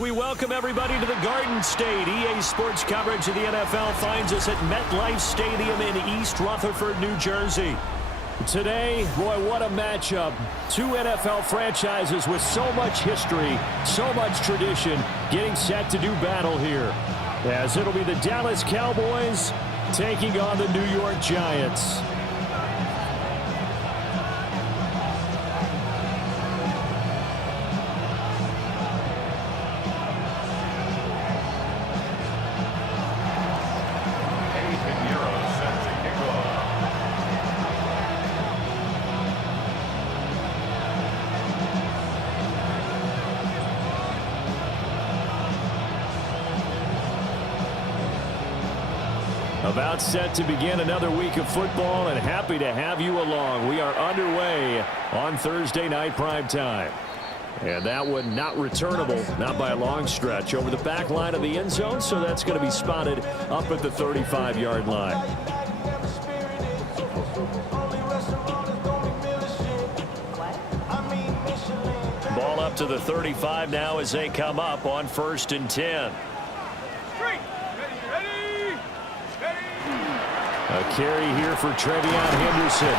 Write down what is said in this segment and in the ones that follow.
We welcome everybody to the Garden State. EA Sports coverage of the NFL finds us at MetLife Stadium in East Rutherford, New Jersey. Today, boy, what a matchup. Two NFL franchises with so much history, so much tradition, getting set to do battle here. As it'll be the Dallas Cowboys taking on the New York Giants. About set to begin another week of football, and happy to have you along. We are underway on Thursday night primetime. And that one not returnable, not by a long stretch, over the back line of the end zone, so that's going to be spotted up at the 35-yard line. Ball up to the 35 now as they come up on 1st and 10. A carry here for TreVeyon Henderson.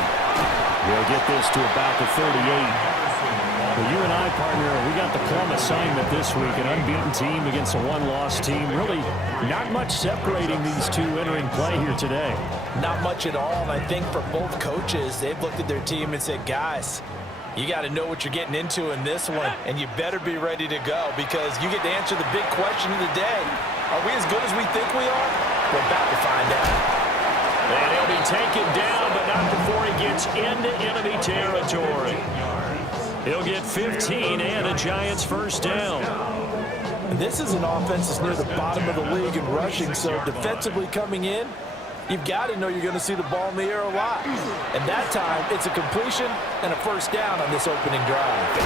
He'll get this to about the 38. Well, you and I, partner, we got the plum assignment this week. An unbeaten team against a one-loss team. Really not much separating these two entering play here today. Not much at all, and I think for both coaches, they've looked at their team and said, guys, you got to know what you're getting into in this one, and you better be ready to go because you get to answer the big question of the day. Are we as good as we think we are? We're about to find out. And he'll be taken down, but not before he gets into enemy territory. He'll get 15 and a Giants first down. And this is an offense that's near the bottom of the league in rushing, so defensively coming in, you've got to know you're going to see the ball in the air a lot. And that time, it's a completion and a first down on this opening drive.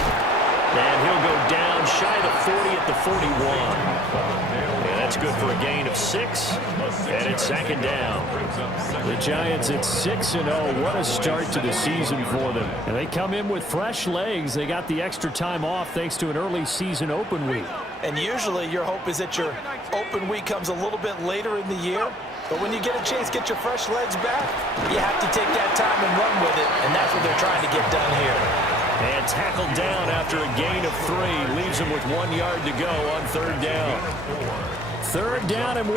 And he'll go down shy of the 40 at the 41. And that's good for a gain of 6. And it's second down. The Giants at 6-0. What a start to the season for them. And they come in with fresh legs. They got the extra time off thanks to an early season open week. And usually your hope is that your open week comes a little bit later in the year. But when you get a chance to get your fresh legs back, you have to take that time and run with it. And that's what they're trying to get done here. And tackled down after a gain of 3. Leaves him with 1 yard to go on 3rd down. 3rd down and 1.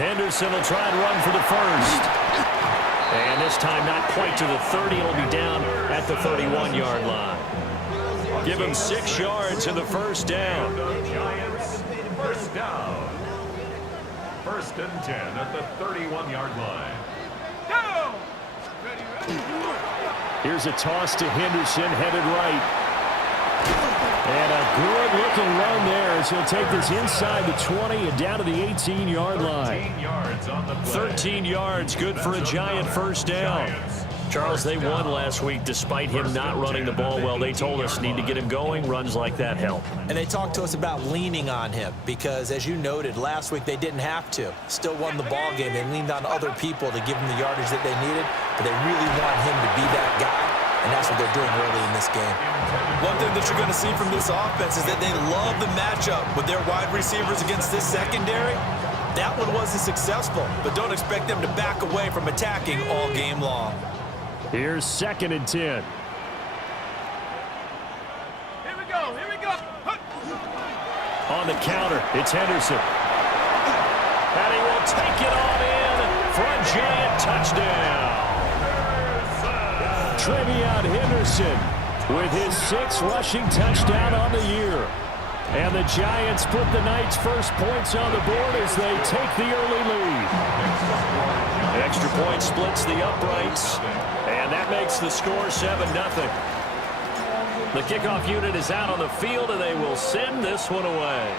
Henderson will try and run for the first. And this time not quite to the 30. It'll be down at the 31-yard line. Give him 6 yards in the first down. First down. 1st and 10 at the 31-yard line. Here's a toss to Henderson, headed right. And a good-looking run there as he'll take this inside the 20 and down to the 18-yard line. 13 yards, good for a Giant first down. Charles, they won last week despite him not running the ball well. They told us need to get him going. Runs like that help. And they talked to us about leaning on him because, as you noted, last week they didn't have to. Still won the ball game. They leaned on other people to give them the yardage that they needed, but they really want him to be that guy, and that's what they're doing early in this game. One thing that you're going to see from this offense is that they love the matchup with their wide receivers against this secondary. That one wasn't successful, but don't expect them to back away from attacking all game long. Here's 2nd and 10. Here we go. On the counter, it's Henderson. And he will take it on in for a Giant touchdown. TreVeyon Henderson with his 6th rushing touchdown on the year. And the Giants put the night's first points on the board as they take the early lead. Extra point splits the uprights, and that makes the score 7-0. The kickoff unit is out on the field, and they will send this one away.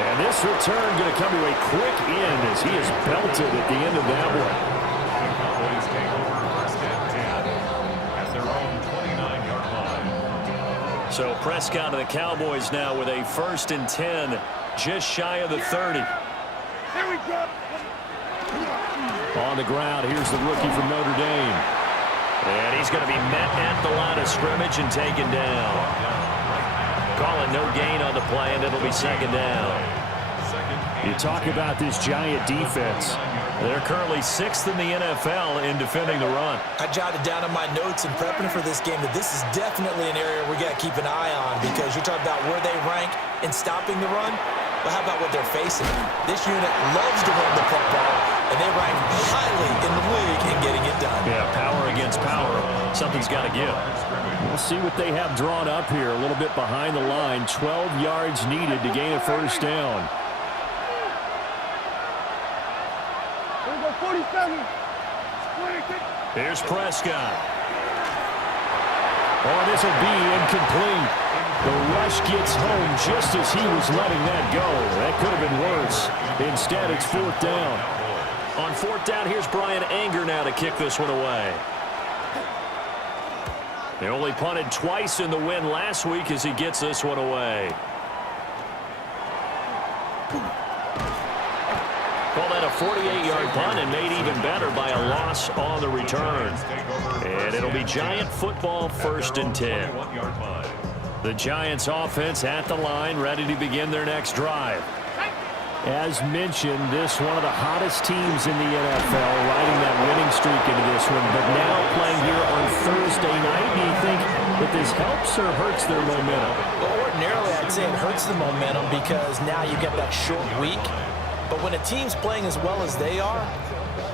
And this return going to come to a quick end as he is belted at the end of that one. Cowboys take over 1st and 10 at their own 29-yard line. So Prescott and the Cowboys now with a 1st and 10, just shy of the 30. Here we go. On the ground, here's the rookie from Notre Dame. And he's going to be met at the line of scrimmage and taken down. Call it no gain on the play, and it'll be second down. You talk about this Giant defense. They're currently 6th in the NFL in defending the run. I jotted down in my notes in prepping for this game that this is definitely an area we got to keep an eye on, because you're talking about where they rank in stopping the run. But how about what they're facing? This unit loves to run the football, and they rank highly in the league in getting it done. Yeah, power against power. Something's got to give. We'll see what they have drawn up here. A little bit behind the line. 12 yards needed to gain a first down. Here's Prescott. Oh, this will be incomplete. The rush gets home just as he was letting that go. That could have been worse. Instead, it's 4th down. On 4th down, here's Brian Anger now to kick this one away. They only punted twice in the win last week as he gets this one away. Call that a 48-yard punt, and made even better by a loss on the return. And it'll be Giant football, 1st and 10. The Giants offense at the line, ready to begin their next drive. As mentioned, this one of the hottest teams in the NFL, riding that winning streak into this one. But now playing here on Thursday night, do you think that this helps or hurts their momentum? Well, ordinarily, I'd say it hurts the momentum because now you get that short week. But when a team's playing as well as they are,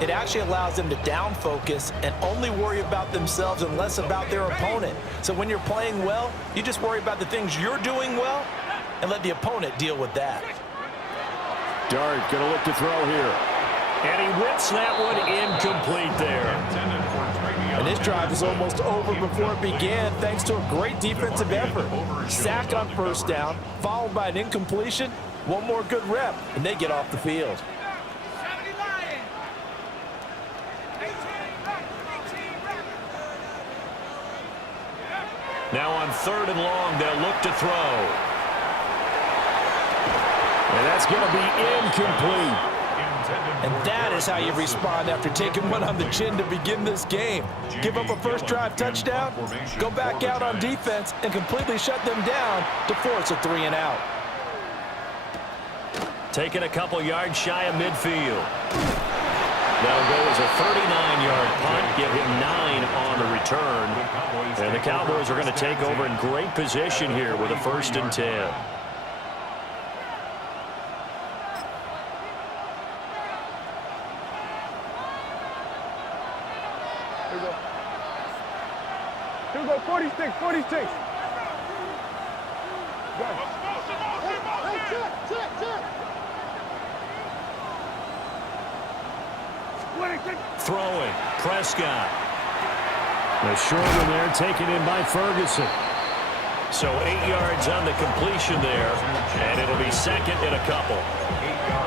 it actually allows them to down focus and only worry about themselves and less about their opponent. So when you're playing well, you just worry about the things you're doing well and let the opponent deal with that. Dart going to look to throw here. And he whips that one incomplete there. And this drive is almost over before it began thanks to a great defensive effort. Sack on 1st down, followed by an incompletion. One more good rep, and they get off the field. Now on 3rd and long, they'll look to throw. And that's going to be incomplete. And that is how you respond after taking one on the chin to begin this game. Give up a first drive touchdown, go back out on defense, and completely shut them down to force a 3 and out. Taking a couple yards shy of midfield. That'll go as a 39-yard punt, give him 9 on the return. And the Cowboys are going to take over in great position here with a 1st and 10. Here we go, 46, 46. Go. Hey, check. Throwing, Prescott. The short one there taken in by Ferguson. So 8 yards on the completion there, and it'll be 2nd and a couple.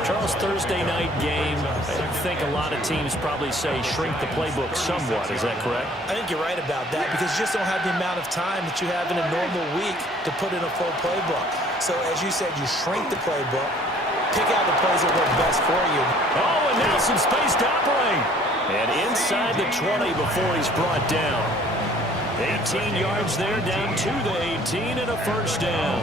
Charles, Thursday night game, I think a lot of teams probably say shrink the playbook somewhat. Is that correct? I think you're right about that because you just don't have the amount of time that you have in a normal week to put in a full playbook. So as you said, you shrink the playbook, pick out the plays that work best for you. Oh, and now some space to operate. And inside the 20 before he's brought down. 18 yards there, down to the 18 and a first down.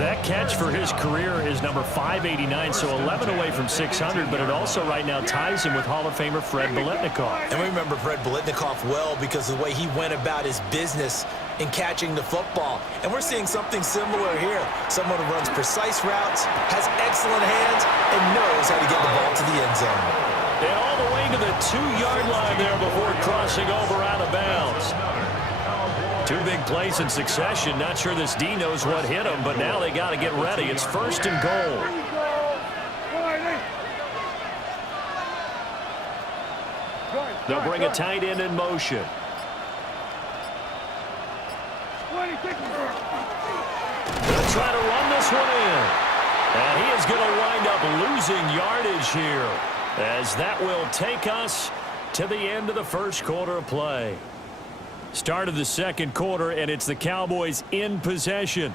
That catch for his career is number 589, so 11 away from 600, but it also right now ties him with Hall of Famer Fred Biletnikoff. And we remember Fred Biletnikoff well because of the way he went about his business in catching the football. And we're seeing something similar here. Someone who runs precise routes, has excellent hands, and knows how to get the ball to the end zone. And all the way to the 2-yard line there before crossing over out of bounds. 2 big plays in succession. Not sure this D knows what hit him, but now they got to get ready. It's 1st and goal. They'll bring a tight end in motion. They'll try to run this one in. And he is going to wind up losing yardage here, as that will take us to the end of the first quarter of play. Start of the second quarter, and it's the Cowboys in possession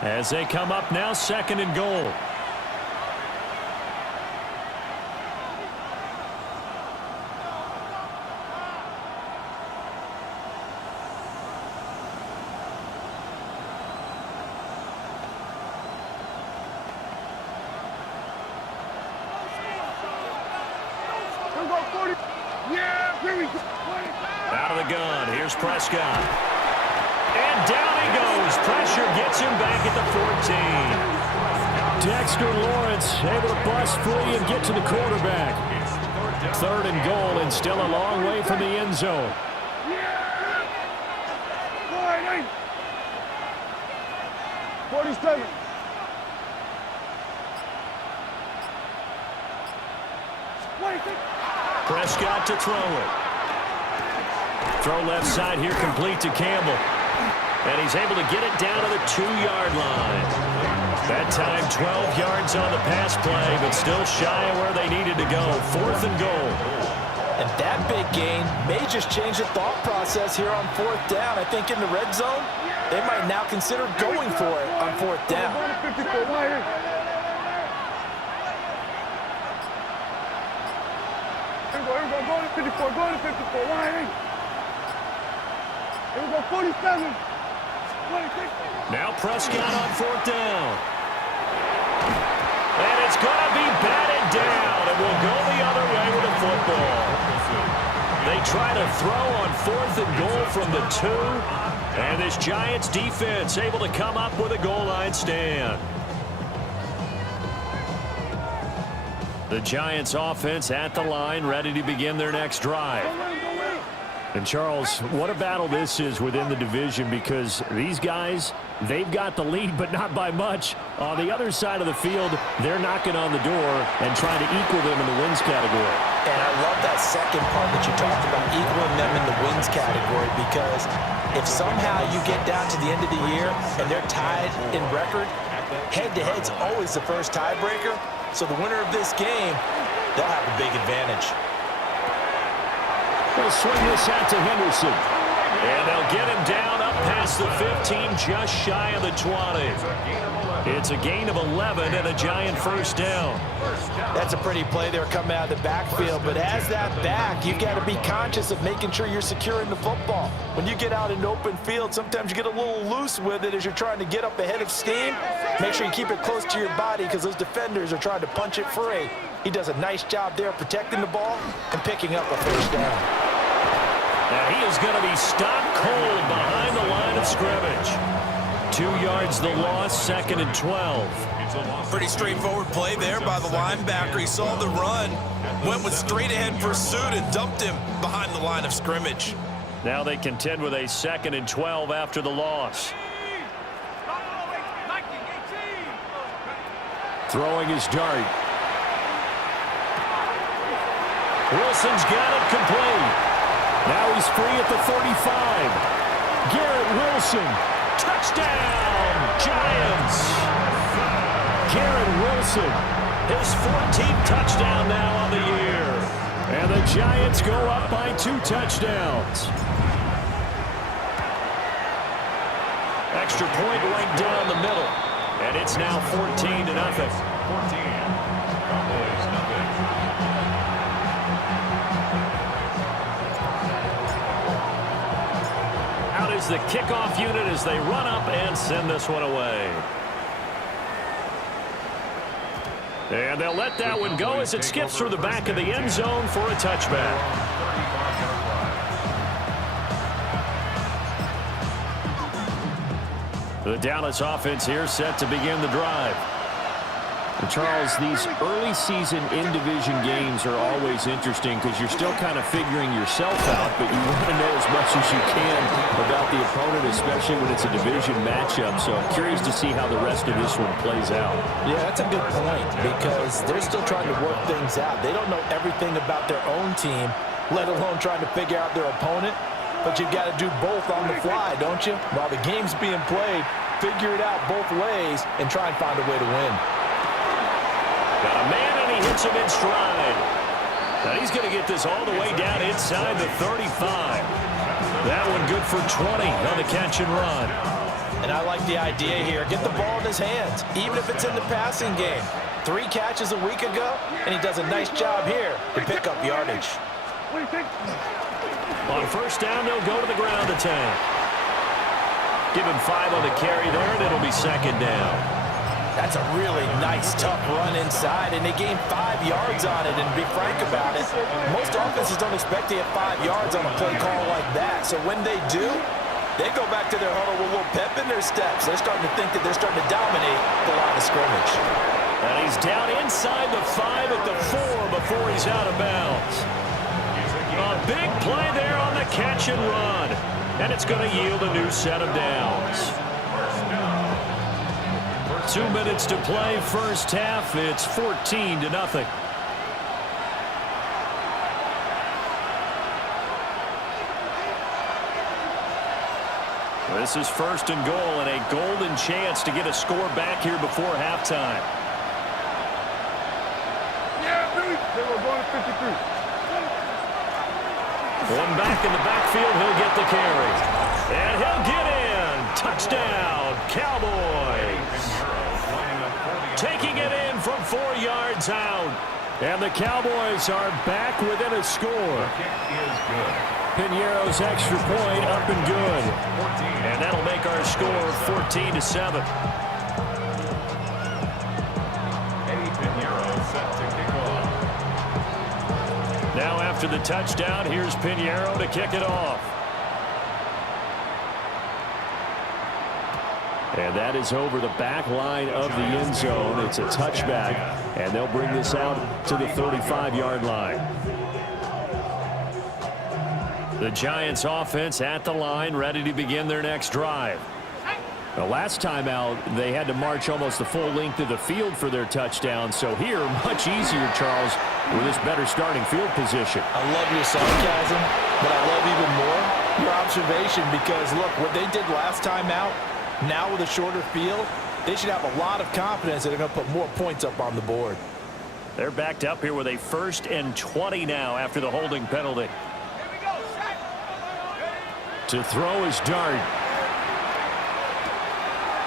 as they come up now 2nd and goal. gun. Here's Prescott. And down he goes. Pressure gets him back at the 14. Dexter Lawrence able to bust free and get to the quarterback. 3rd and goal, and still a long way from the end zone. 47. Prescott to throw it. Throw left side here, complete to Campbell. And he's able to get it down to the 2-yard line. That time 12 yards on the pass play, but still shy of where they needed to go. 4th and goal. And that big gain may just change the thought process here on 4th down. I think in the red zone, they might now consider going for it on 4th down. Here we go, go to 54, go to 54, Ryan. Here we go, 47. 26. Now Prescott on 4th down. And it's going to be batted down, and we'll go the other way with the football. They try to throw on 4th and goal from the 2, and this Giants defense able to come up with a goal line stand. The Giants offense at the line, ready to begin their next drive. And Charles, what a battle this is within the division, because these guys, they've got the lead, but not by much. On the other side of the field, they're knocking on the door and trying to equal them in the wins category. And I love that second part that you talked about, equaling them in the wins category, because if somehow you get down to the end of the year and they're tied in record, head-to-head's always the first tiebreaker. So the winner of this game, they'll have a big advantage. They'll swing this out to Henderson. And they'll get him down up past the 15, just shy of the 20. It's a gain of 11 and a Giant first down. That's a pretty play there coming out of the backfield. But as that back, you've got to be conscious of making sure you're securing the football. When you get out in open field, sometimes you get a little loose with it as you're trying to get up ahead of steam. Make sure you keep it close to your body, because those defenders are trying to punch it free. He does a nice job there protecting the ball and picking up a first down. And he is going to be stopped cold behind the line of scrimmage. 2 yards the loss, 2nd and 12. Pretty straightforward play there by the linebacker. He saw the run, went with straight ahead pursuit and dumped him behind the line of scrimmage. Now they contend with a 2nd and 12 after the loss. Throwing his dart. Wilson's got it complete. Now he's free at the 35. Garrett Wilson. Touchdown, Giants. Garrett Wilson, his 14th touchdown now on the year. And the Giants go up by 2 touchdowns. Extra point right down the middle. And it's now 14-0. 14. Cowboys, nothing. Out is the kickoff unit as they run up and send this one away. And they'll let that one go as it skips through the back of the end zone for a touchback. The Dallas offense here set to begin the drive. And Charles, these early season in-division games are always interesting because you're still kind of figuring yourself out, but you want to know as much as you can about the opponent, especially when it's a division matchup. So I'm curious to see how the rest of this one plays out. Yeah, that's a good point, because they're still trying to work things out. They don't know everything about their own team, let alone trying to figure out their opponent. But you've got to do both on the fly, don't you? While the game's being played, figure it out both ways and try and find a way to win. Got a man, and he hits him in stride. Now he's going to get this all the way down inside the 35. That one good for 20 on the catch and run. And I like the idea here. Get the ball in his hands, even if it's in the passing game. 3 catches a week ago, and he does a nice job here to pick up yardage. On first down, they'll go to the ground attack. Give him 5 on the carry there, and it'll be 2nd down. That's a really nice, tough run inside, and they gained 5 yards on it. And to be frank about it, most offenses don't expect to get 5 yards on a play call like that. So when they do, they go back to their huddle with a little pep in their steps. They're starting to think that they're starting to dominate the line of scrimmage. And he's down inside the 5 at the 4 before he's out of bounds. A big play there on the catch and run. And it's going to yield a new set of downs. 2 minutes to play, first half. It's 14-0. This is first and goal, and a golden chance to get a score back here before halftime. Yeah, baby. They were going to 53. One back in the backfield, he'll get the carry. And he'll get in. Touchdown, Cowboys. Taking it in from 4 yards out. And the Cowboys are back within a score. Piñeiro's extra point up and good. And that'll make our score 14-7. Eddie Piñeiro set to kick off. Now after the touchdown, here's Piñeiro to kick it off. And that is over the back line of the end zone. It's a touchback, and they'll bring this out to the 35-yard line. The Giants offense at the line, ready to begin their next drive. The last time out, they had to march almost the full length of the field for their touchdown. So here, much easier, Charles, with this better starting field position. I love your sarcasm, but I love even more your observation because, look, what they did last time out, now with a shorter field, they should have a lot of confidence that they're going to put more points up on the board. They're backed up here with a 1st and 20 now after the holding penalty. To throw is Dart.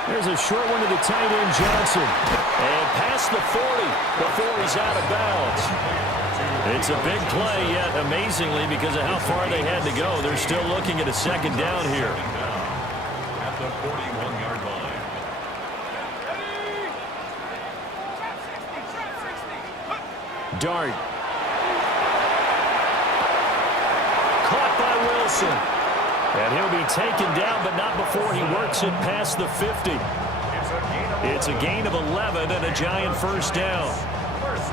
There's a short one to the tight end, Johnson. And past the 40 before he's out of bounds. It's a big play, yet amazingly, because of how far they had to go, they're still looking at a second down here. At the 41-yard line. Dart. Caught by Wilson. And he'll be taken down, but not before he works it past the 50. It's a gain of 11 and a Giant first down.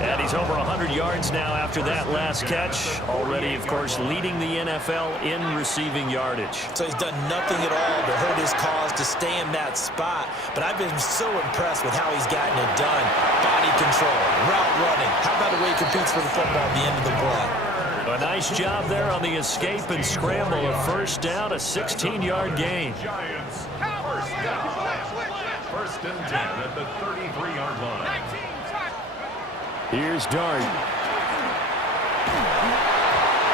And he's over 100 yards now after that last catch. Already, of course, leading the NFL in receiving yardage. So he's done nothing at all to hurt his cause to stay in that spot. But I've been so impressed with how he's gotten it done. Body control, route running. How about the way he competes for the football at the end of the play? A nice job there on the escape and scramble. A first down, a 16-yard gain. Giants first and 10 at the 33-yard line. Here's Dart.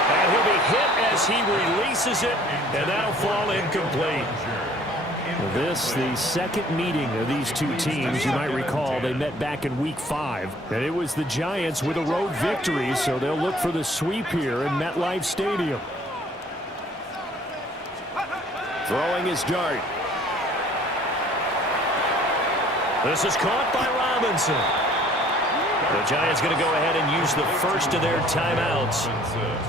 And he'll be hit as he releases it, and that'll fall incomplete. This, the second meeting of these two teams. You might recall they met back in Week 5. And it was the Giants with a road victory, so they'll look for the sweep here in MetLife Stadium. Throwing his Dart. This is caught by Robinson. The Giants going to go ahead and use the first of their timeouts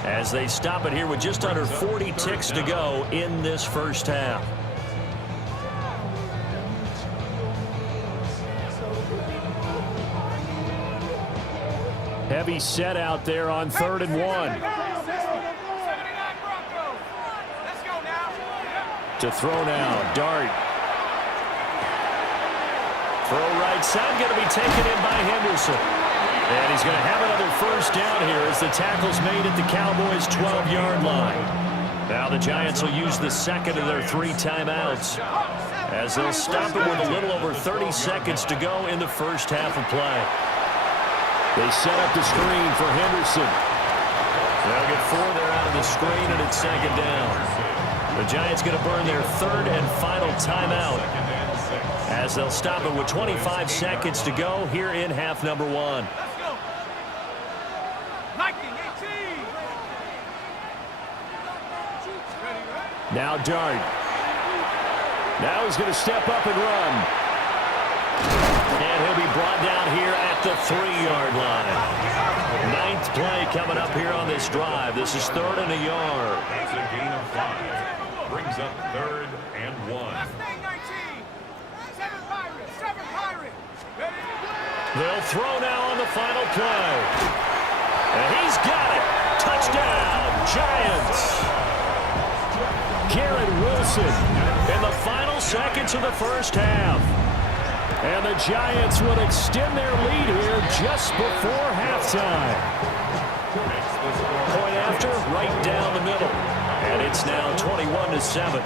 as they stop it here with just under 40 ticks to go in this first half. Heavy set out there on 3rd and 1. To throw now, Dart. Throw right side, going to be taken in by Henderson. And he's going to have another first down here as the tackle's made at the Cowboys' 12-yard line. Now the Giants will use the second of their 3 timeouts as they'll stop it with a little over 30 seconds to go in the first half of play. They set up the screen for Henderson. They'll get 4 there out of the screen, and it's second down. The Giants going to burn their 3rd and final timeout as they'll stop it with 25 seconds to go here in half number 1. Now Dart. Now he's going to step up and run. And brought down here at the 3-yard line. Ninth play coming up here on this drive. This is 3rd and a yard. That's a gain of 5. Brings up 3rd and 1. They'll throw now on the final play. And he's got it. Touchdown, Giants. Garrett Wilson in the final seconds of the first half. And the Giants would extend their lead here just before halftime. Point after, right down the middle. And it's now 21-7.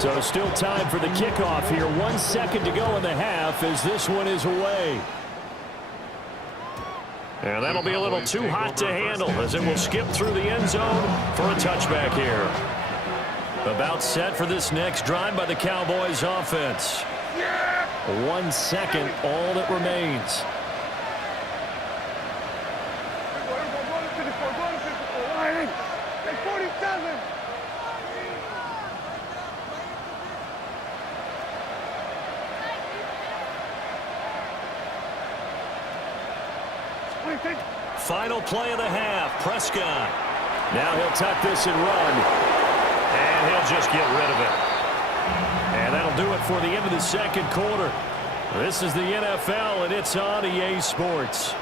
So still time for the kickoff here. 1 second to go in the half as this one is away. And that'll be a little too hot to handle as it will skip through the end zone for a touchback here. About set for this next drive by the Cowboys offense. 1 second, all that remains. Final play of the half, Prescott. Now he'll tuck this and run. And he'll just get rid of it. And that'll do it for the end of the second quarter. This is the NFL, and it's on EA Sports.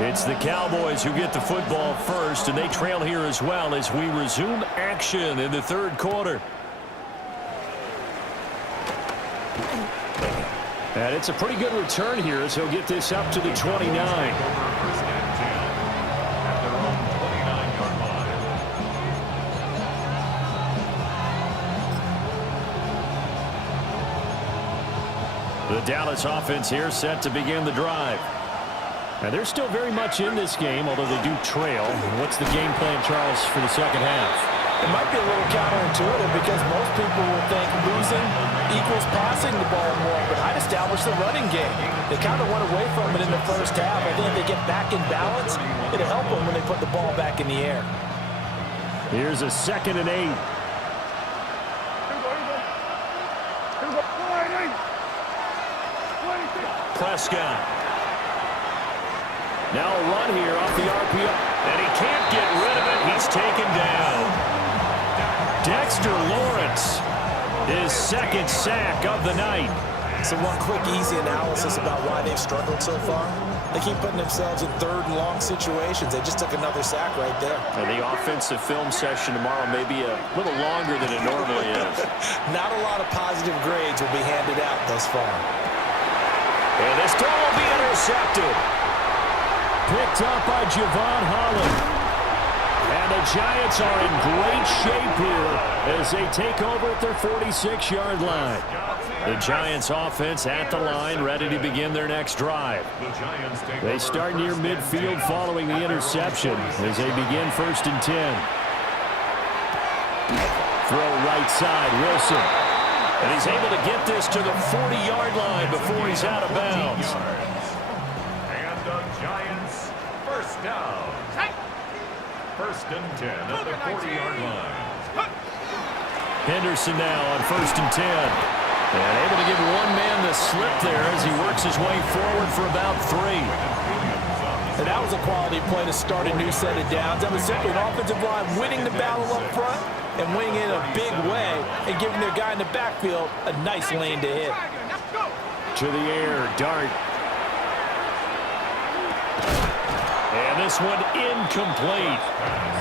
It's the Cowboys who get the football first, and they trail here as well as we resume action in the third quarter. And it's a pretty good return here as he'll get this up to the 29. First and 10 at their own 29-yard line. The Dallas offense here set to begin the drive. And they're still very much in this game, although they do trail. What's the game plan, Charles, for the second half? It might be a little counterintuitive because most people will think losing equals passing the ball more, but I'd establish the running game. They kind of went away from it in the first half. I think if they get back in balance, it'll help them when they put the ball back in the air. Here's a 2nd and 8. Prescott. Now a run here off the RPO. And he can't get rid of it. He's taken down. Dexter Lawrence, his 2nd sack of the night. So one quick, easy analysis about why they've struggled so far. They keep putting themselves in 3rd and long situations. They just took another sack right there. And the offensive film session tomorrow may be a little longer than it normally is. Not a lot of positive grades will be handed out thus far. And this throw will be intercepted. Picked up by Javon Holland. And the Giants are in great shape here as they take over at their 46-yard line. The Giants offense at the line, ready to begin their next drive. They start near midfield following the interception as they begin 1st and 10. Throw right side, Wilson. And he's able to get this to the 40-yard line before he's out of bounds. And the Giants, first down. 1st and 10 at the 40-yard line. Henderson now on 1st and 10. And able to give one man the slip there as he works his way forward for about 3. And that was a quality play to start a new set of downs. That was simply an offensive line winning the battle up front and winning in a big way and giving their guy in the backfield a nice lane to hit. To the air, Dart. And this one incomplete.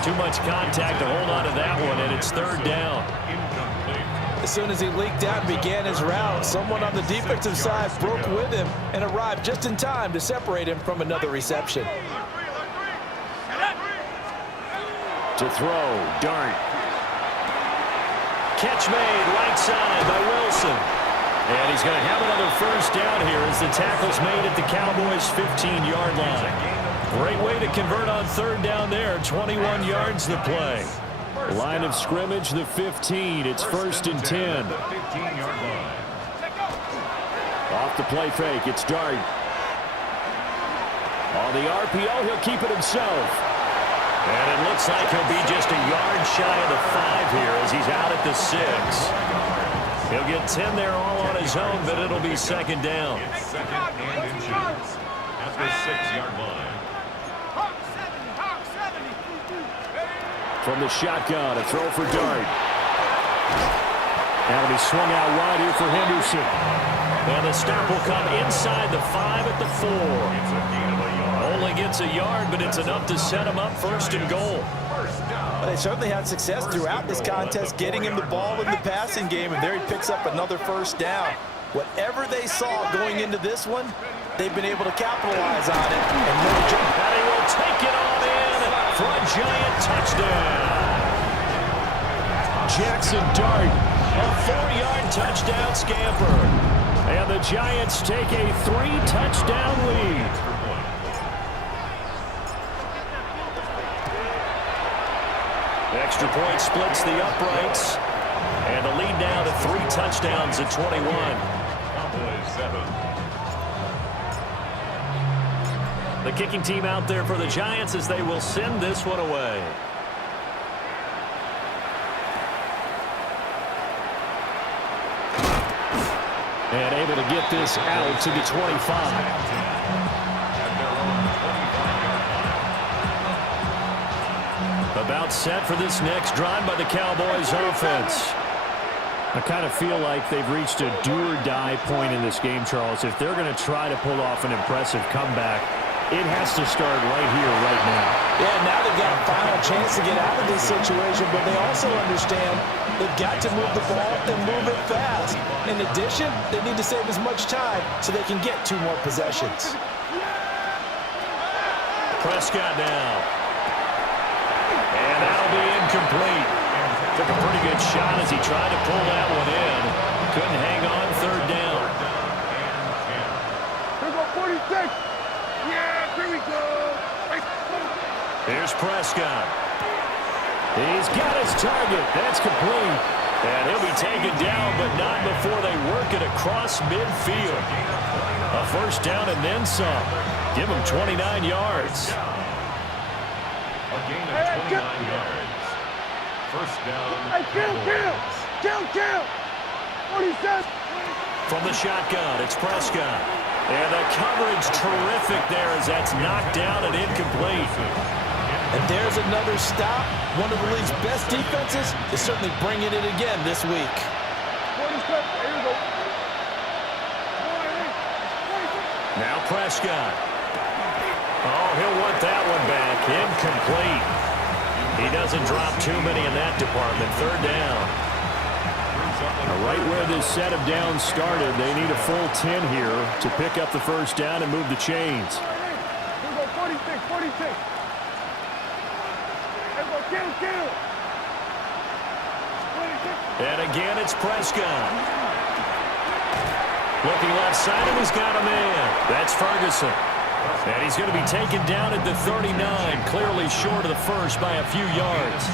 Too much contact to hold on to that one, and it's 3rd down. As soon as he leaked out and began his route, someone on the defensive side broke with him and arrived just in time to separate him from another reception. To throw, Dart. Catch made, right side by Wilson. And he's going to have another 1st down here as the tackle's made at the Cowboys' 15-yard line. Great way to convert on 3rd down there. 21 yards the play. Line of scrimmage, the 15. It's 1st and 10. Off the play fake, it's Dart. On the RPO, he'll keep it himself. And it looks like he'll be just a yard shy of the 5 here as he's out at the 6. He'll get 10 there all on his own, but it'll be second down. Second and inches at the 6-yard line. From the shotgun, a throw for Dart. That'll be swung out wide here for Henderson. And the stop will come inside the 5 at the 4. It's a gain of a yard. Only gets a yard, but it's enough to set him up first and goal. Well, they certainly had success throughout this contest, getting him the ball in the passing game, and there he picks up another first down. Whatever they saw going into this one, they've been able to capitalize on it. And he will take it on in for a giant touchdown. Jackson Dart, a 4-yard touchdown scamper. And the Giants take a 3-touchdown lead. Extra point splits the uprights. And the lead now to 3 touchdowns at 21. Cowboys 7. The kicking team out there for the Giants as they will send this one away. And able to get this out to the 25. About set for this next drive by the Cowboys offense. I kind of feel like they've reached a do-or-die point in this game, Charles. If they're going to try to pull off an impressive comeback, it has to start right here, right now. Yeah, now they've got a final chance to get out of this situation, but they also understand they've got to move the ball and move it fast. In addition, they need to save as much time so they can get 2 more possessions. Prescott now. And that'll be incomplete. Took a pretty good shot as he tried to pull that one in. Couldn't hang on, 3rd down. Here we go, 46. Yeah, here we go. Here's Prescott. He's got his target. That's complete. And he'll be taken down, but not before they work it across midfield. A first down and then some. Give him 29 yards. A gain of 29 yards. First down. Hey, kill. 47. From the shotgun, it's Prescott. And the coverage terrific there as that's knocked down and incomplete. And there's another stop. One of the league's best defenses is certainly bringing it again this week. 47. Here we go. Now Prescott. Oh, he'll want that one back. Incomplete. He doesn't drop too many in that department. 3rd down. Right where this set of downs started, they need a full 10 here to pick up the first down and move the chains. Here we go, 46. Here we go, kill. 26. And again, it's Prescott. Looking left side, and he's got a man. That's Ferguson. And he's going to be taken down at the 39, clearly short of the first by a few yards.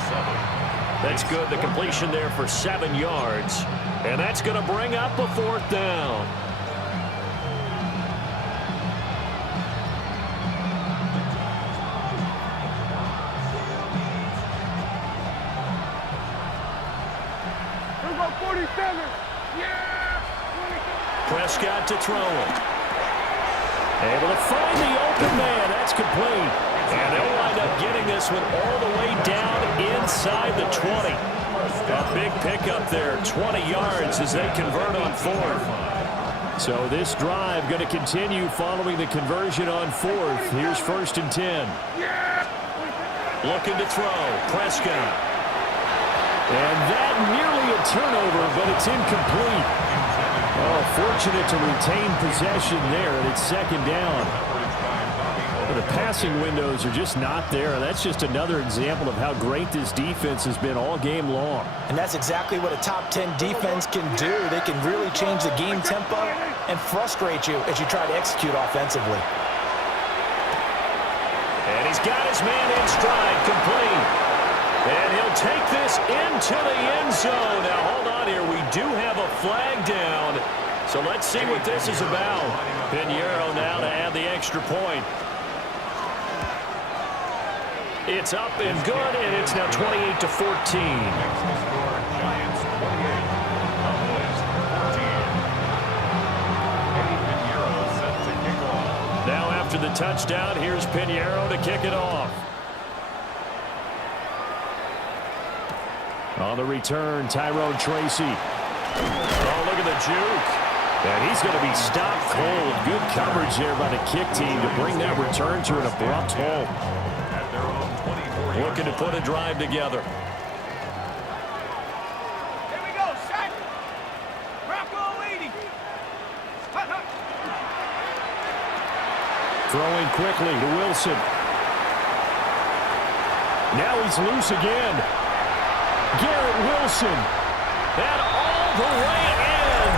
That's good. The completion there for 7 yards. And that's going to bring up a 4th down. Here we go, 47. Yeah. 27. Prescott to throw it. Able to find the open man. That's complete. And they'll wind up getting this one all the way down inside the 20. A big pickup there, 20 yards as they convert on 4th. So this drive going to continue following the conversion on 4th. Here's 1st and 10. Looking to throw. Prescott. And that nearly a turnover, but it's incomplete. Oh, fortunate to retain possession there, and it's 2nd down. The passing windows are just not there. That's just another example of how great this defense has been all game long. And that's exactly what a top 10 defense can do. They can really change the game tempo and frustrate you as you try to execute offensively. And he's got his man in stride, complete. And he'll take this into the end zone. Now, hold on here. We do have a flag down. So let's see what this is about. Pinheiro now to add the extra point. It's up and good, and it's now 28-14. Next to score, Giants 28, Cowboys 14. Eddie Pinheiro set to kick off. Now after the touchdown, here's Pinheiro to kick it off. On the return, Tyrone Tracy. Oh, look at the juke. And he's going to be stopped cold. Good coverage there by the kick team to bring that return to an abrupt halt. At their own 24-yard Looking to put a drive together. Here we go, Shaq. Rocco 80. Hut, hut. Throwing quickly to Wilson. Now he's loose again. Garrett Wilson. And all the way in.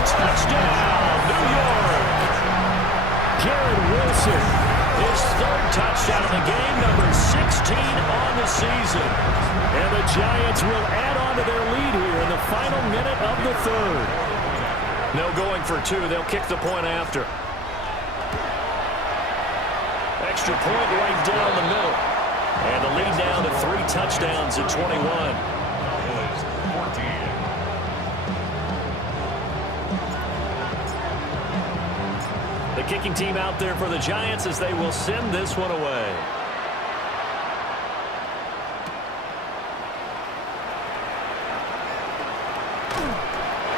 Touchdown, New York. Garrett Wilson. His third touchdown of the game, number 16 on the season. And the Giants will add on to their lead here in the final minute of the third. No going for two. They'll kick the point after. Extra point right down the middle. And the lead down to 3 touchdowns at 21. Cowboys 14. The kicking team out there for the Giants as they will send this one away.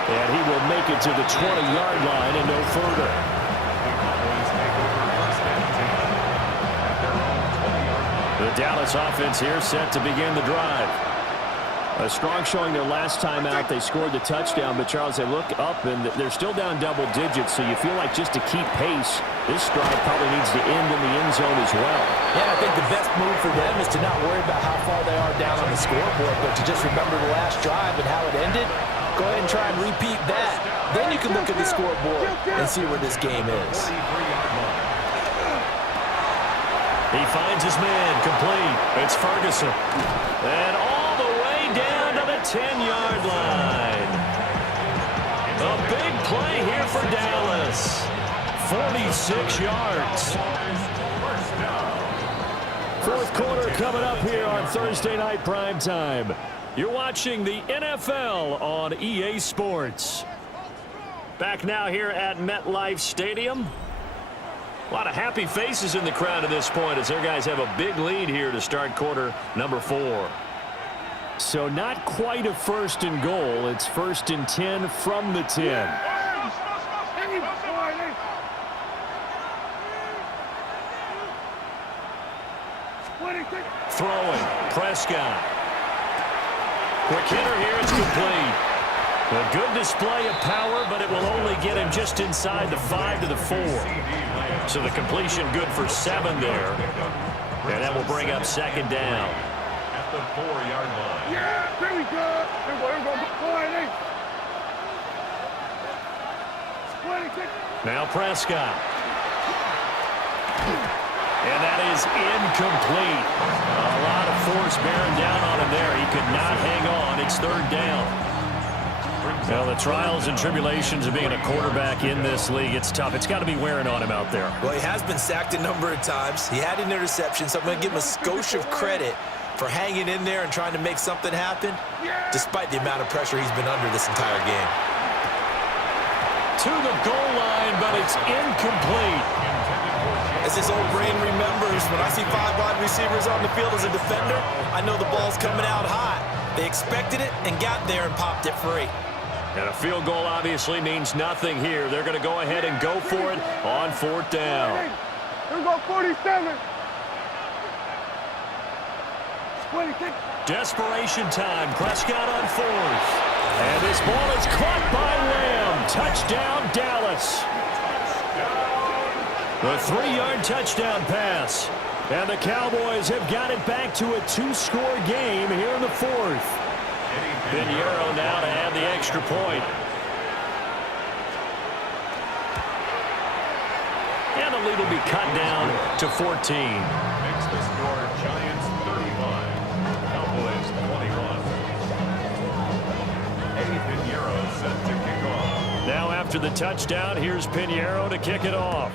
And he will make it to the 20-yard line and no further. The Cowboys take over first and 10 at their own 20-yard line. The Dallas offense here set to begin the drive. A strong showing their last time out. They scored the touchdown, but Charles, they look up and they're still down double digits, so you feel like just to keep pace, this drive probably needs to end in the end zone as well. Yeah, I think the best move for them is to not worry about how far they are down on the scoreboard, but to just remember the last drive and how it ended. Go ahead and try and repeat that. Then you can look at the scoreboard and see where this game is. 43-yard line. He finds his man, complete. It's Ferguson. And all the way down to the 10-yard line. A big play here for Dallas. 46 yards. Fourth quarter coming up here on Thursday Night Primetime. You're watching the NFL on EA Sports. Back now here at MetLife Stadium. A lot of happy faces in the crowd at this point as their guys have a big lead here to start quarter number 4. So not quite a first and goal. It's first and 10 from the 10. Throwing. Prescott. Quick hitter here. It's complete. A good display of power, but it will only get him just inside the 5 to the 4. So the completion good for 7 there. And that will bring up second down. At the 4-yard line. Yeah, there we go. Here we go. Go ahead, 26. Now Prescott. And that is incomplete. A lot of force bearing down on him there. He could not hang on. It's third down. Well, the trials and tribulations of being a quarterback in this league, it's tough. It's got to be wearing on him out there. Well, he has been sacked a number of times. He had an interception, so I'm going to give him a skosh of credit for hanging in there and trying to make something happen, despite the amount of pressure he's been under this entire game. To the goal line, but it's incomplete. As his old brain remembers, when I see 5 wide receivers on the field as a defender, I know the ball's coming out hot. They expected it and got there and popped it free. And a field goal obviously means nothing here. They're going to go ahead and go for it on fourth down. Here we go, 47. 26. Desperation time. Prescott on fourth. And this ball is caught by Lamb. Touchdown, Dallas. The 3-yard touchdown pass. And the Cowboys have got it back to a 2-score game here in the fourth. Pinheiro now to add the extra point. And the lead will be cut down to 14. Next to score, Giants 35, Cowboys 21. Eddie Pinheiro set to kick off. Now after After the touchdown, here's Pinheiro to kick it off.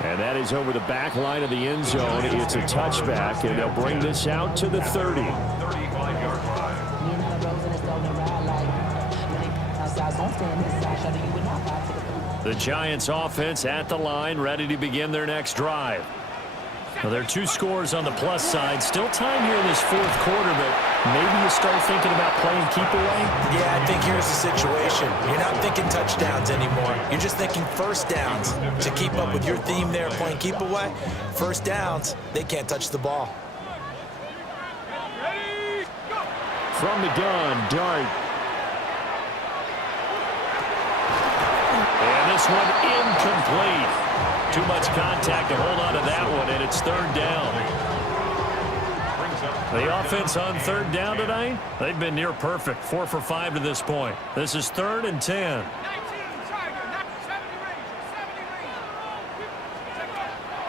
And that is over the back line of the end zone. It's a touchback, and they'll bring this out to the 30. 35-yard line. The Giants offense at the line, ready to begin their next drive. Well, there are 2 scores on the plus side. Still time here in this fourth quarter, but maybe you start thinking about playing keep away? Yeah, I think here's the situation. You're not thinking touchdowns anymore. You're just thinking first downs. To keep up with your theme there, playing keep away, first downs, they can't touch the ball. From the gun, Dart. And this one incomplete. Too much contact to hold on to that one, and it's third down. The offense on third down tonight, they've been near perfect. 4 for 5 to this point. This is 3rd and 10.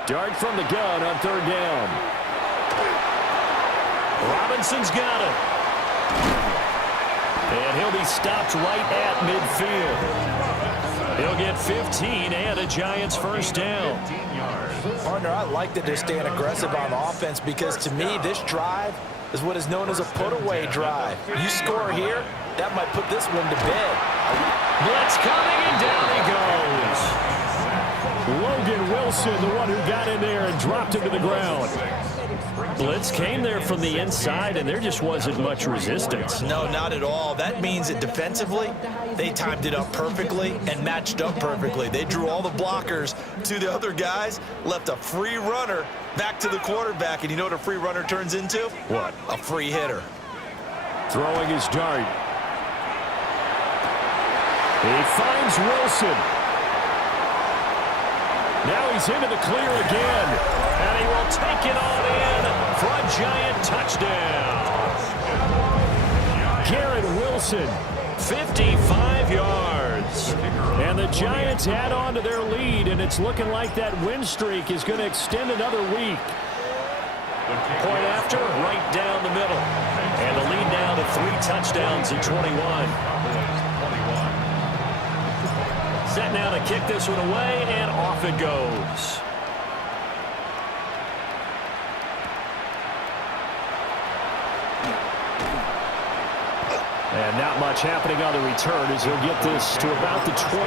Dart from the gun on third down. Robinson's got it. And he'll be stopped right at midfield. He'll get 15 and a Giants first down. Partner, I like that they're staying aggressive on offense because to me, this drive is what is known as a put-away drive. You score here, that might put this one to bed. Blitz coming, and down he goes. Logan Wilson, the one who got in there and dropped him to the ground. Blitz came there from the inside, and there just wasn't much resistance. No, not at all. That means that defensively, they timed it up perfectly and matched up perfectly. They drew all the blockers to the other guys, left a free runner back to the quarterback, and you know what a free runner turns into? What? A free hitter. Throwing his dart. He finds Wilson. Now he's into the clear again, and he will take it on in for a Giant touchdown. Garrett Wilson, 55 yards. And the Giants add on to their lead, and it's looking like that win streak is going to extend another week. Point after, right down the middle. And the lead now to 3 touchdowns in 21. Set now to kick this one away, and off it goes. And not much happening on the return as he'll get this to about the 23.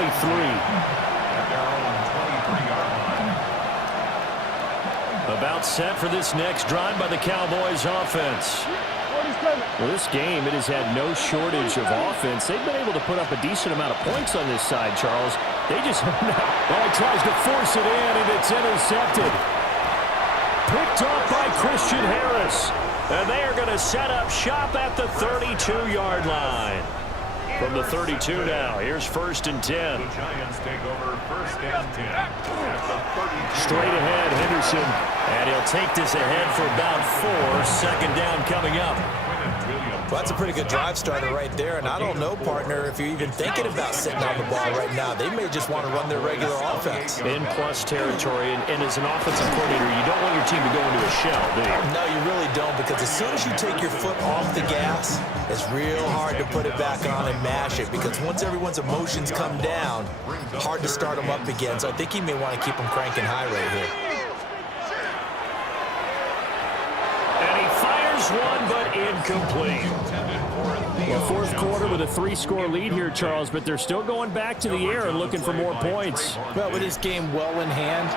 About set for this next drive by the Cowboys offense. Well, this game, it has had no shortage of offense. They've been able to put up a decent amount of points on this side, Charles. They just, well, he tries to force it in, and it's intercepted. Picked off by Christian Harris. And they are going to set up shop at the 32-yard line. From the 32 now, here's 1st and 10. The Giants take over 1st and 10 at the 32. Straight ahead, Henderson. And he'll take this ahead for about 4. Second down coming up. Well, that's a pretty good drive starter right there, and I don't know, partner, if you're even thinking about sitting on the ball right now. They may just want to run their regular offense. In plus territory, and as an offensive coordinator, you don't want your team to go into a shell, do you? No, you really don't, because as soon as you take your foot off the gas, it's real hard to put it back on and mash it, because once everyone's emotions come down, hard to start them up again. So I think he may want to keep them cranking high right here. And he fires one, but incomplete. Well, fourth quarter with a 3-score lead here, Charles, but they're still going back to the air and looking for more points. Well, with this game well in hand,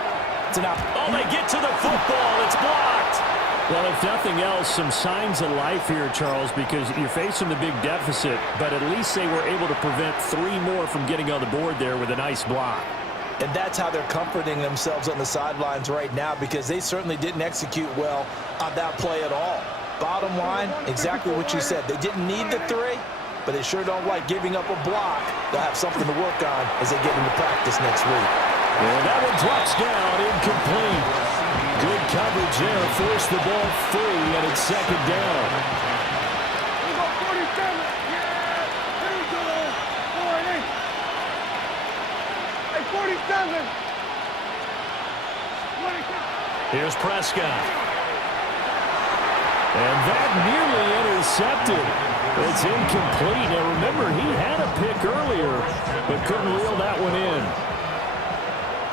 it's an Oh, they get to the football. It's blocked. Well, if nothing else, some signs of life here, Charles, because you're facing the big deficit, but at least they were able to prevent 3 more from getting on the board there with a nice block. And that's how they're comforting themselves on the sidelines right now, because they certainly didn't execute well on that play at all. Bottom line, exactly what you said. They didn't need the 3, but they sure don't like giving up a block. They'll have something to work on as they get into practice next week. And that one drops down, incomplete. Good coverage there, forced the ball free, and it's second down. We go 47. Yeah, there we go. 40. Hey, 47. 27. Here's Prescott. And that nearly intercepted. It's incomplete. Now remember, he had a pick earlier, but couldn't reel that one in.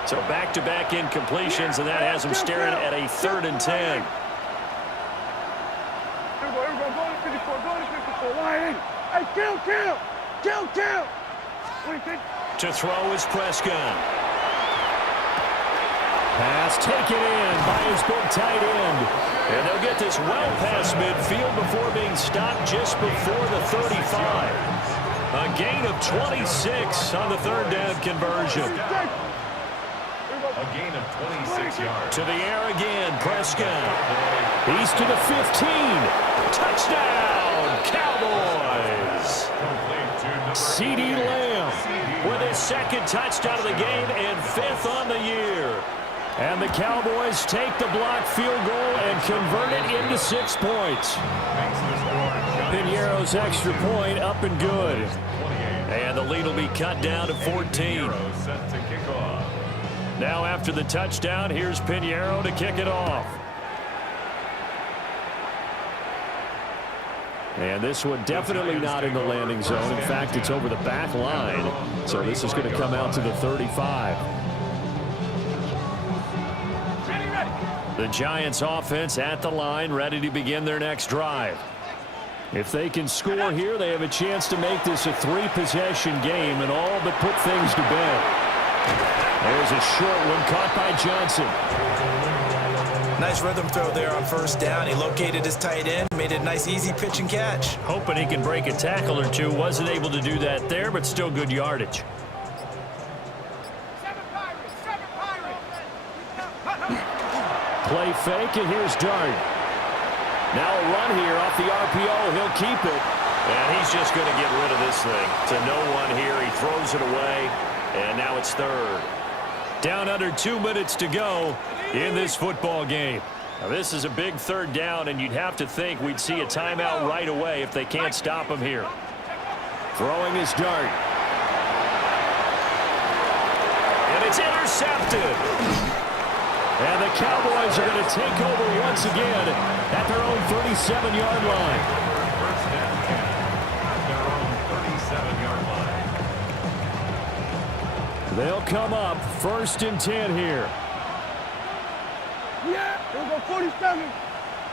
So back-to-back incompletions, and that has him staring at a 3rd and 10. Hey, kill. To throw is Prescott. Pass taken in by his big tight end. And they'll get this well past midfield before being stopped just before the 35. A gain of 26 on the 3rd down conversion. A gain of 26 yards. To the air again, Prescott. He's to the 15. Touchdown, Cowboys. CeeDee Lamb with his 2nd touchdown of the game and 5th on the year. And the Cowboys take the blocked field goal and convert it into 6 points. Piñeiro's extra point up and good. And the lead will be cut down to 14. Set to kick off. Now after the touchdown, here's Piñeiro to kick it off. And this one definitely not in the landing zone. In fact, it's over the back line. So this is going to come out to the 35. The Giants offense at the line, ready to begin their next drive. If they can score here, they have a chance to make this a 3-possession game and all but put things to bed. There's a short one caught by Johnson. Nice rhythm throw there on 1st down. He located his tight end, made it a nice easy pitch and catch. Hoping he can break a tackle or two. Wasn't able to do that there, but still good yardage. Play fake, and here's Dart. Now a run here off the RPO. He'll keep it. And he's just going to get rid of this thing. To no one here. He throws it away, and now it's 3rd. Down under 2 minutes to go in this football game. Now this is a big 3rd down, and you'd have to think we'd see a timeout right away if they can't stop him here. Throwing his Dart. And it's intercepted. And the Cowboys are going to take over once again at their own 37-yard line. First and 10 at their own 37-yard line. They'll come up 1st and 10 here. Yeah, here we go, 47.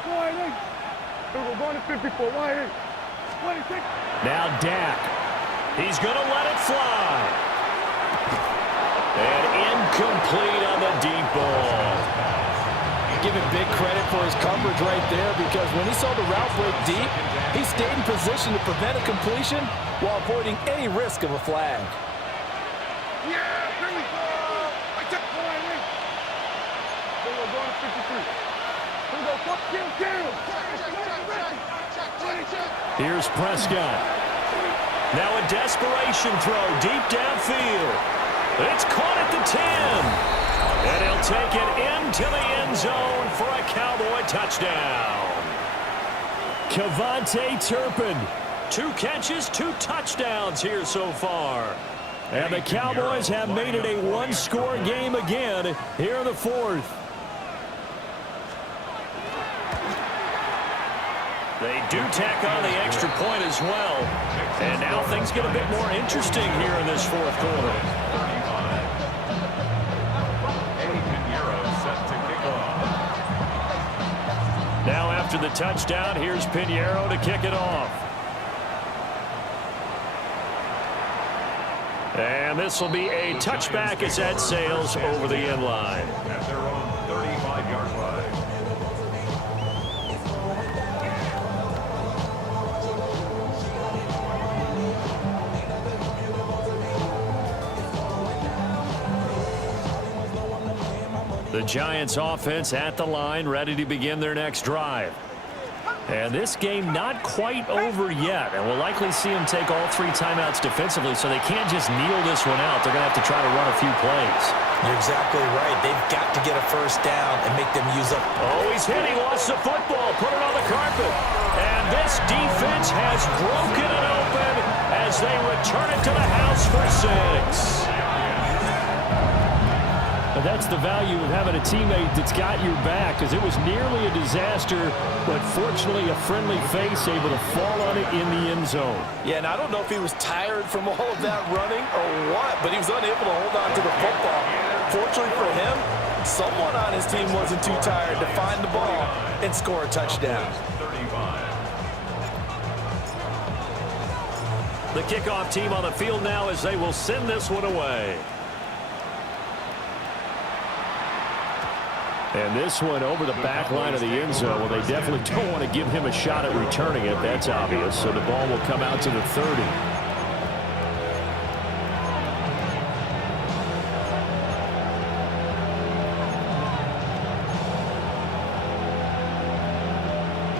Wide eight. Here we go, going to 54. Wide eight. 26. Now Dak. He's going to let it fly. And incomplete on the deep ball. Give him big credit for his coverage right there, because when he saw the route break deep, he stayed in position to prevent a completion while avoiding any risk of a flag. Yeah, here we go. I took wide eight. Here we go, going to 53. Here we go, kill. 22. Here's Prescott. Now a desperation throw deep downfield. It's caught at the 10. And he'll take it into the end zone for a Cowboy touchdown. Kevontae Turpin. 2 catches, 2 touchdowns here so far. And the Cowboys have made it a 1-score game again here in the 4th. They do tack on the extra point as well. And now things get a bit more interesting here in this 4th quarter. Now after the touchdown, here's Piñeiro to kick it off. And this will be a touchback as that sails over the end line. At their own 35-yard line. The Giants offense at the line, ready to begin their next drive. And this game not quite over yet, and we'll likely see them take all 3 timeouts defensively, so they can't just kneel this one out. They're going to have to try to run a few plays. You're exactly right. They've got to get a 1st down and make them use up. Oh, he's hit. He lost the football. Put it on the carpet. And this defense has broken it open as they return it to the house for 6. That's the value of having a teammate that's got your back, because it was nearly a disaster, but fortunately a friendly face able to fall on it in the end zone. Yeah, and I don't know if he was tired from all of that running or what, but he was unable to hold on to the football. Fortunately for him, someone on his team wasn't too tired to find the ball and score a touchdown. 35. The kickoff team on the field now as they will send this one away. And this one over the back line of the end zone. Well, they definitely don't want to give him a shot at returning it. That's obvious. So the ball will come out to the 30.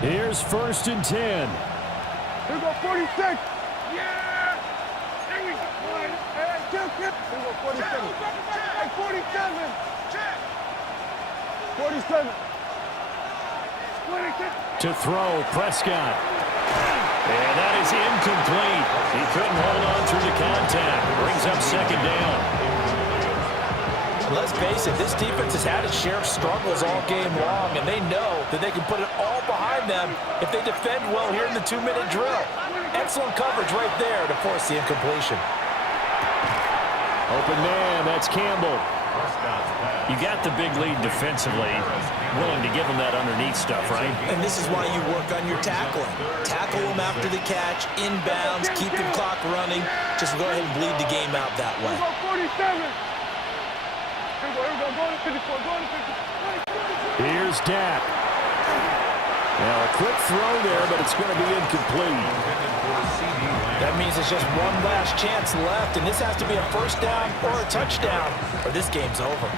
Here's 1st and 10. Here we go, 46. Yeah! Here we go. Hey, kill. Here we go, 47. Hey, 47. 47. 26. To throw, Prescott. And that is incomplete. He couldn't hold on through the contact. Brings up 2nd down. Let's face it, this defense has had its share of struggles all game long, and they know that they can put it all behind them if they defend well here in the 2-minute drill. Excellent coverage right there to force the incompletion. Open man, that's Campbell. You got the big lead defensively, willing to give them that underneath stuff, right? And this is why you work on your tackling. Tackle them after the catch, inbounds, keep the clock running. Just go ahead and bleed the game out that way. Here we go, 47. Here we go, go to 54, go to 54. Here's Dak. Now a quick throw there, but it's going to be incomplete. That means it's just one last chance left, and this has to be a 1st down or a touchdown, or this game's over.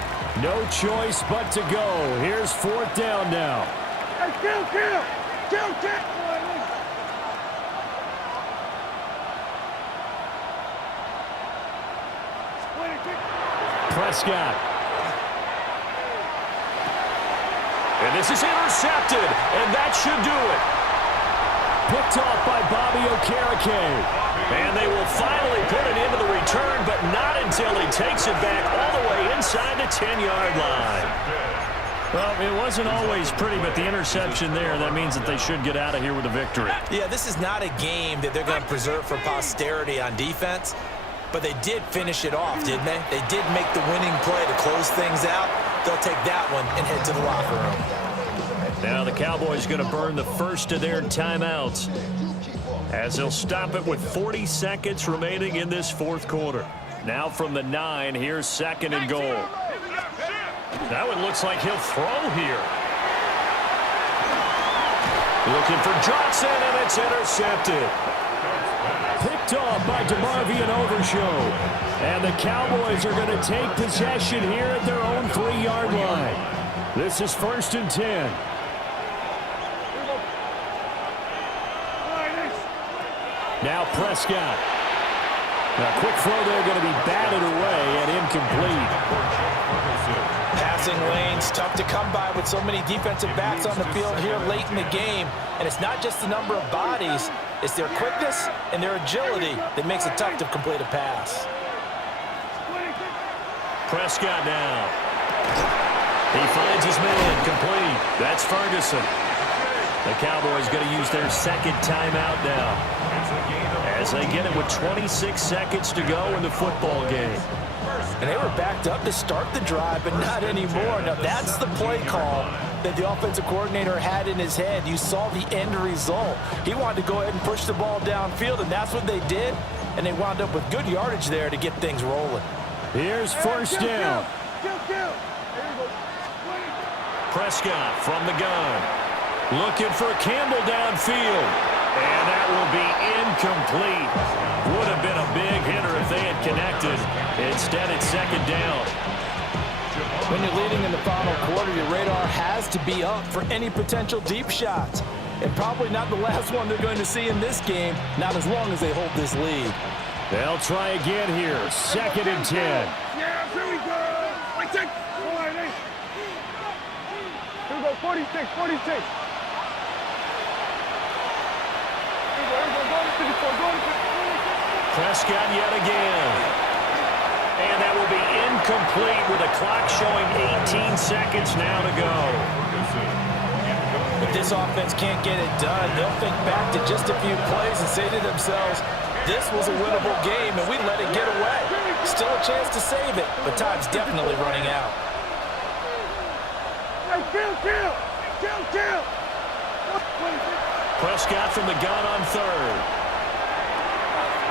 No choice but to go. Here's 4th down now. Hey, kill. Prescott. And this is intercepted, and that should do it. Picked off by Bobby Okereke. And they will finally put it into the return, but not until he takes it back all the way inside the 10-yard line. Well, it wasn't always pretty, but the interception there, that means that they should get out of here with a victory. Yeah, this is not a game that they're going to preserve for posterity on defense, but they did finish it off, didn't they? They did make the winning play to close things out. They'll take that one and head to the locker room. Now the Cowboys going to burn the first of their timeouts as they'll stop it with 40 seconds remaining in this 4th quarter. Now from the 9, here's 2nd and goal. That one looks like he'll throw here. Looking for Johnson, and it's intercepted. Picked off by DeMarvion Overshow. And the Cowboys are going to take possession here at their own 3-yard line. This is 1st and 10. Now Prescott. Now quick throw there going to be batted away and incomplete. Passing lanes, tough to come by with so many defensive backs on the field here late in the game. And it's not just the number of bodies, it's their quickness and their agility that makes it tough to complete a pass. Prescott now. He finds his man, complete. That's Ferguson. The Cowboys going to use their 2nd timeout now as they get it with 26 seconds to go in the football game. And they were backed up to start the drive, but not anymore. Now, that's the play call that the offensive coordinator had in his head. You saw the end result. He wanted to go ahead and push the ball downfield, and that's what they did. And they wound up with good yardage there to get things rolling. Here's 1st down. Prescott from the gun. Looking for Campbell downfield. And that will be incomplete. Would have been a big hitter if they had connected. Instead, it's 2nd down. When you're leading in the final quarter, your radar has to be up for any potential deep shots. And probably not the last one they're going to see in this game, not as long as they hold this lead. They'll try again here. 2nd and 10. Yeah, here we go. I take. Here we go, 46, 46. Prescott yet again. And that will be incomplete with the clock showing 18 seconds now to go. If this offense can't get it done, they'll think back to just a few plays and say to themselves, this was a winnable game and we let it get away. Still a chance to save it, but time's definitely running out. Hey, kill! Prescott from the gun on third.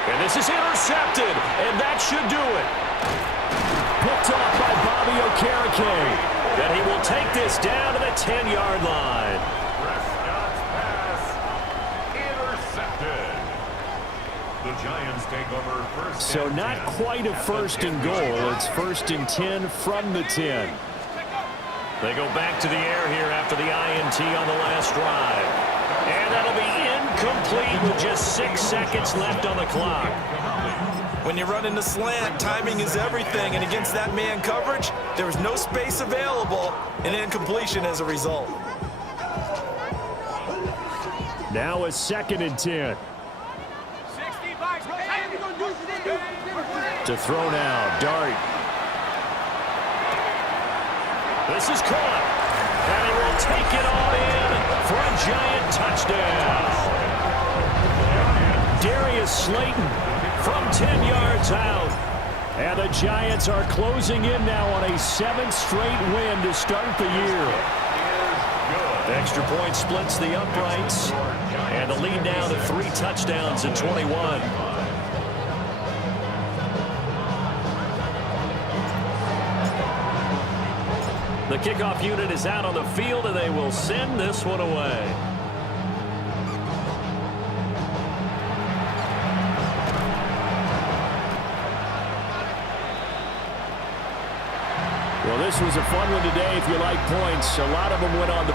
And this is intercepted, and that should do it. Picked off by Bobby Okereke. And he will take this down to the 10-yard line. Prescott's pass intercepted. The Giants take over first. So and not 10 quite a at the first and 10. goal. It's first and 10 from the 10. They go back to the air here after the INT on the last drive. And that'll be incomplete with just 6 seconds left on the clock. When you run in the slant, timing is everything, and against that man coverage, there was no space available, and incompletion as a result. Now a second and 10. To throw now, Dart. This is caught. And he will take it all in for a Giant touchdown. Darius Slayton from 10 yards out. And the Giants are closing in now on a 7th straight win to start the year. Extra point splits the uprights. And the lead now to 3 touchdowns at 21. The kickoff unit is out on the field, and they will send this one away. Well, this was a fun one today if you like points. A lot of them went on the